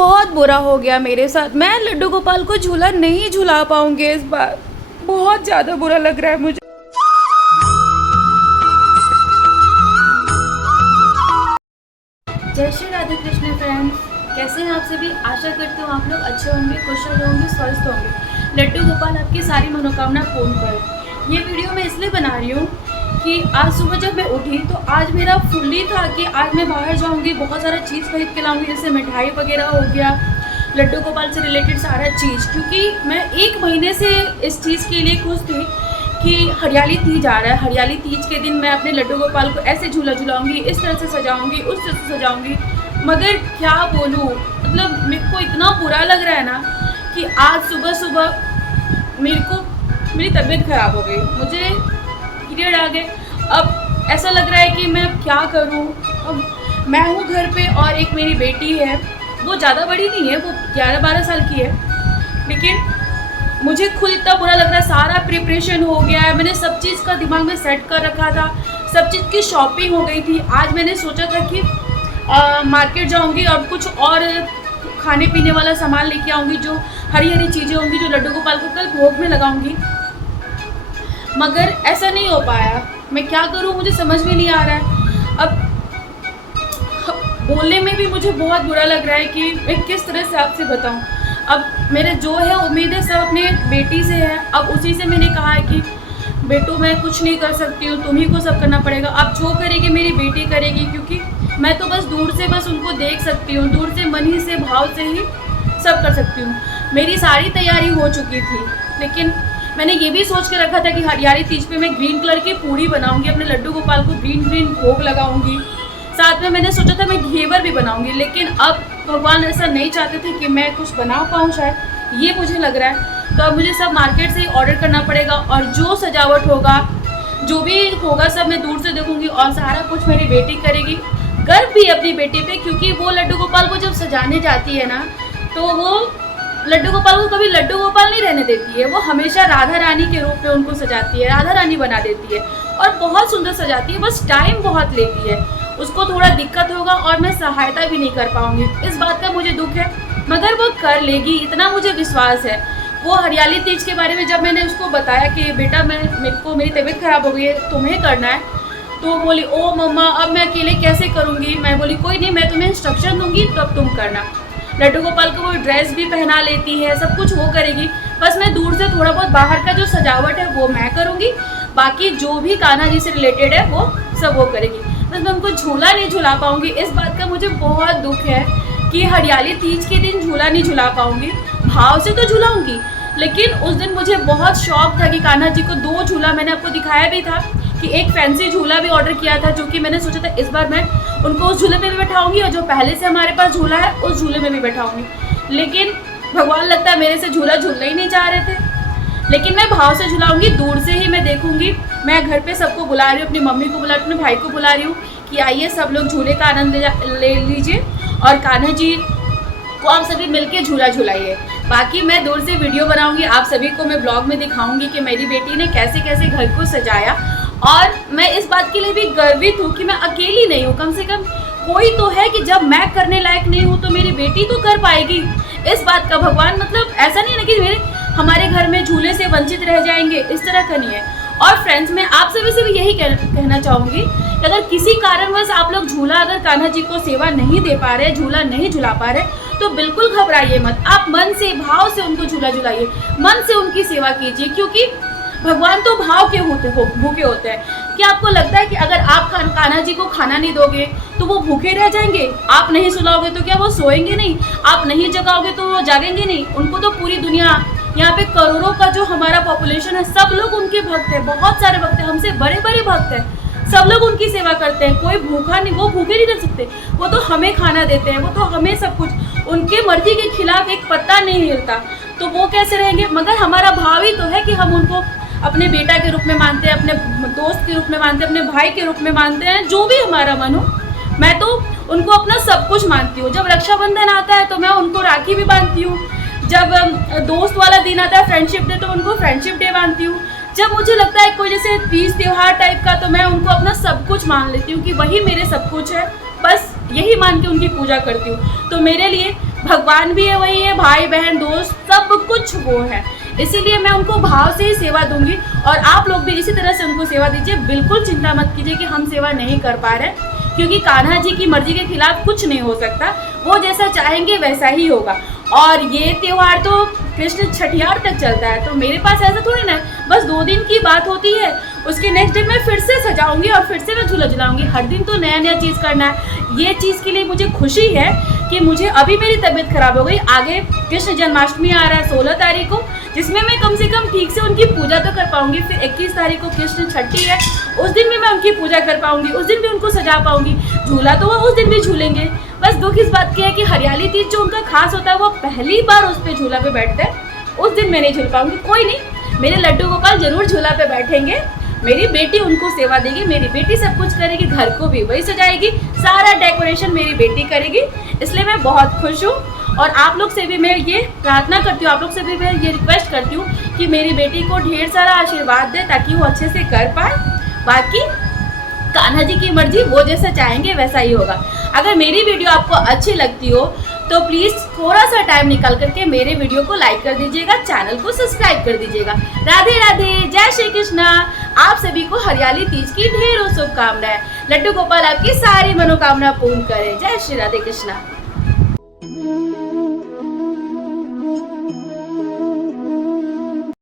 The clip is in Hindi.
बहुत बुरा हो गया मेरे साथ। मैं लड्डू गोपाल को झूला नहीं झूला पाऊंगी इस बार। बहुत ज़्यादा बुरा लग रहा है मुझे। जय श्री राधे कृष्ण फ्रेंड्स, कैसे हैं आप सभी। आशा करती हूँ आप लोग अच्छे होंगे, खुशहाल होंगे, स्वस्थ होंगे। लड्डू गोपाल आपकी सारी मनोकामना पूर्ण करे। ये वीडियो मैं इसलिए बना रही हूँ कि आज सुबह जब मैं उठी तो आज मेरा फुल्ली था कि आज मैं बाहर जाऊँगी, बहुत सारा चीज़ खरीद के लाऊंगी, जैसे मिठाई वगैरह हो गया, लड्डू गोपाल से रिलेटेड सारा चीज़। क्योंकि मैं 1 महीने से इस चीज़ के लिए खुश थी कि हरियाली तीज आ रहा है। हरियाली तीज के दिन मैं अपने लड्डू गोपाल को ऐसे झूला झुलाऊंगी, इस तरह से सजाऊंगी, उस तरह से सजाऊंगी। मगर क्या बोलूँ, मतलब मेरे को इतना बुरा लग रहा है ना कि आज सुबह सुबह मेरी तबीयत ख़राब हो गई, मुझे पीरियड आ गए। अब ऐसा लग रहा है कि मैं क्या करूँ। अब मैं हूँ घर पे और एक मेरी बेटी है, वो ज़्यादा बड़ी नहीं है, वो 11-12 साल की है, लेकिन मुझे खुद इतना बुरा लग रहा है। सारा प्रिपरेशन हो गया है, मैंने सब चीज़ का दिमाग में सेट कर रखा था, सब चीज़ की शॉपिंग हो गई थी। आज मैंने सोचा था कि मार्केट जाऊंगी और कुछ और खाने पीने वाला सामान लेके आऊँगी, जो हरी हरी चीज़ें होंगी जो लड्डू गोपाल को कल भोग में लगाऊंगी। मगर ऐसा नहीं हो पाया। मैं क्या करूँ, मुझे समझ में नहीं आ रहा है। अब बोलने में भी मुझे बहुत बुरा लग रहा है कि मैं किस तरह से आपसे बताऊँ। अब मेरे जो है उम्मीदें सब अपने बेटी से है। अब उसी से मैंने कहा है कि बेटू मैं कुछ नहीं कर सकती हूँ, तुम्ही को सब करना पड़ेगा। अब जो करेगी मेरी बेटी करेगी, क्योंकि मैं तो बस दूर से बस उनको देख सकती हूँ, दूर से मन ही से भाव से ही सब कर सकती हूँ। मेरी सारी तैयारी हो चुकी थी, लेकिन मैंने ये भी सोच के रखा था कि हरियाली तीज पे मैं ग्रीन कलर की पूड़ी बनाऊंगी, अपने लड्डू गोपाल को ग्रीन भोग लगाऊंगी। साथ में मैंने सोचा था मैं घेवर भी बनाऊंगी, लेकिन अब भगवान ऐसा नहीं चाहते थे कि मैं कुछ बना पाऊँ, शायद ये मुझे लग रहा है। तो अब मुझे सब मार्केट से ही ऑर्डर करना पड़ेगा और जो सजावट होगा, जो भी होगा, सब मैं दूर से देखूंगी और सारा कुछ मेरी बेटी करेगी। गर्व भी अपनी बेटी पे, क्योंकि वो लड्डू गोपाल को जब सजाने जाती है ना, तो वो लड्डू गोपाल को कभी लड्डू गोपाल नहीं रहने देती है। वो हमेशा राधा रानी के रूप में उनको सजाती है, राधा रानी बना देती है और बहुत सुंदर सजाती है। बस टाइम बहुत लेती है, उसको थोड़ा दिक्कत होगा और मैं सहायता भी नहीं कर पाऊंगी, इस बात का मुझे दुख है। मगर वो कर लेगी, इतना मुझे विश्वास है। वो हरियाली तीज के बारे में जब मैंने उसको बताया कि बेटा मेरी तबीयत ख़राब हो गई है, तुम्हें करना है, तो बोली ओ मम्मा अब मैं अकेले कैसे करूँगी। मैं बोली कोई नहीं, मैं तुम्हें इंस्ट्रक्शन दूंगी तब तुम करना। लड्डू गोपाल को वो ड्रेस भी पहना लेती है, सब कुछ वो करेगी। बस मैं दूर से थोड़ा बहुत बाहर का जो सजावट है वो मैं करूँगी, बाकी जो भी कान्हा जी से रिलेटेड है वो सब वो करेगी। बस मैं उनको झूला नहीं झुला पाऊँगी, इस बात का मुझे बहुत दुख है कि हरियाली तीज के दिन झूला नहीं झुला पाऊँगी। भाव से तो झुलाऊँगी, लेकिन उस दिन मुझे बहुत शौक था कि कान्हा जी को 2 झूला, मैंने आपको दिखाया भी था कि एक फैंसी झूला भी ऑर्डर किया था, जो कि मैंने सोचा था इस बार मैं उनको उस झूले पे भी बैठाऊंगी और जो पहले से हमारे पास झूला है उस झूले में भी बैठाऊंगी। लेकिन भगवान लगता है मेरे से झूला झूलना ही नहीं चाह रहे थे। लेकिन मैं भाव से झुलाऊंगी, दूर से ही मैं देखूंगी। मैं घर पे सबको बुला रही हूँ, अपनी मम्मी को बुला रही हूँ, अपने भाई को बुला रही हूँ कि आइए सब लोग झूले का आनंद ले लीजिए और कान्हा जी को आप सभी मिलके झूला झुलाइए। बाकी मैं दूर से वीडियो बनाऊंगी, आप सभी को मैं ब्लॉग में दिखाऊंगी कि मेरी बेटी ने कैसे कैसे घर को सजाया। और मैं इस बात के लिए भी गर्वित हूँ कि मैं अकेली नहीं हूँ, कम से कम कोई तो है कि जब मैं करने लायक नहीं हूँ तो मेरी बेटी तो कर पाएगी। इस बात का भगवान, मतलब ऐसा नहीं है कि हमारे घर में झूले से वंचित रह जाएंगे, इस तरह का नहीं है। और फ्रेंड्स, मैं आप सभी से भी यही कहना चाहूँगी कि अगर किसी कारणवश आप लोग झूला, अगर कान्हा जी को सेवा नहीं दे पा रहे, झूला नहीं झुला पा रहे, तो बिल्कुल घबराइए मत। आप मन से, भाव से उनको झूला झुलाइए, मन से उनकी सेवा कीजिए, क्योंकि भगवान तो भाव के भूखे होते हैं। क्या आपको लगता है कि अगर आप कान्हा जी को खाना नहीं दोगे तो वो भूखे रह जाएंगे? आप नहीं सुलाओगे तो क्या वो सोएंगे नहीं? आप नहीं जगाओगे तो वो जागेंगे नहीं? उनको तो पूरी दुनिया, यहाँ पे करोड़ों का जो हमारा पॉपुलेशन है, सब लोग उनके भक्त हैं, बहुत सारे भक्त हैं, हमसे बड़े बड़े भक्त हैं, सब लोग उनकी सेवा करते हैं। कोई भूखा नहीं, वो भूखे नहीं रह सकते, वो तो हमें खाना देते हैं, वो तो हमें सब कुछ, उनके मर्जी के खिलाफ एक पत्ता नहीं हिलता, तो वो कैसे रहेंगे? मगर हमारा भाव ही तो है कि हम उनको अपने बेटा के रूप में मानते हैं, अपने दोस्त के रूप में मानते हैं, अपने भाई के रूप में मानते हैं, जो भी हमारा मन हो। मैं तो उनको अपना सब कुछ मानती हूँ। जब रक्षाबंधन आता है तो मैं उनको राखी भी बांधती हूँ, जब दोस्त वाला दिन आता है, फ्रेंडशिप डे, तो उनको फ्रेंडशिप डे बांधती हूँ। जब मुझे लगता है कोई जैसे तीज त्योहार टाइप का, तो मैं उनको अपना सब कुछ मान लेती हूँ कि वही मेरे सब कुछ है, बस यही मान के उनकी पूजा करती हूँ। तो मेरे लिए भगवान भी है, वही है, भाई बहन दोस्त सब कुछ वो है। इसीलिए मैं उनको भाव से ही सेवा दूंगी और आप लोग भी इसी तरह से उनको सेवा दीजिए। बिल्कुल चिंता मत कीजिए कि हम सेवा नहीं कर पा रहे, क्योंकि कान्हा जी की मर्जी के खिलाफ कुछ नहीं हो सकता। वो जैसा चाहेंगे वैसा ही होगा। और ये त्यौहार तो कृष्ण छठियार तक चलता है, तो मेरे पास ऐसा थोड़ी ना है बस 2 दिन की बात होती है, उसके नेक्स्ट डे मैं फिर से सजाऊंगी और फिर से मैं झूला झुलाऊंगी। हर दिन तो नया नया चीज़ करना है। ये चीज़ के लिए मुझे खुशी है कि मुझे अभी मेरी तबीयत खराब हो गई, आगे कृष्ण जन्माष्टमी आ रहा है 16 तारीख को, जिसमें मैं कम से कम ठीक से उनकी पूजा तो कर पाऊंगी। फिर 21 तारीख को कृष्ण छठी है, उस दिन भी मैं उनकी पूजा कर पाऊंगी, उस दिन भी उनको सजा पाऊंगी। झूला तो वो उस दिन भी झूलेंगे। बस दुख इस बात की है कि हरियाली तीज जो उनका खास होता है, वो पहली बार उस पर झूला पे बैठते हैं, उस दिन मैं नहीं झूल पाऊंगी। कोई नहीं, मेरे लड्डू गोपाल जरूर झूला पे बैठेंगे। मेरी बेटी उनको सेवा देगी, मेरी बेटी सब कुछ करेगी, घर को भी वही सजाएगी, सारा डेकोरेशन मेरी बेटी करेगी। इसलिए मैं बहुत खुश हूँ और आप लोग से भी मैं ये प्रार्थना करती हूँ, आप लोग से भी मैं ये रिक्वेस्ट करती हूँ कि मेरी बेटी को ढेर सारा आशीर्वाद दे ताकि वो अच्छे से कर पाए। बाकी कान्हा जी की मर्जी, वो जैसा चाहेंगे वैसा ही होगा। अगर मेरी वीडियो आपको अच्छी लगती हो तो प्लीज़ थोड़ा सा टाइम निकाल करके मेरे वीडियो को लाइक कर दीजिएगा, चैनल को सब्सक्राइब कर दीजिएगा। राधे राधे, जय श्री कृष्णा। आप सभी को हरियाली तीज की ढेरों शुभकामनाएं। लड्डू गोपाल आपकी सारी मनोकामना पूर्ण करे। जय श्री राधे कृष्णा।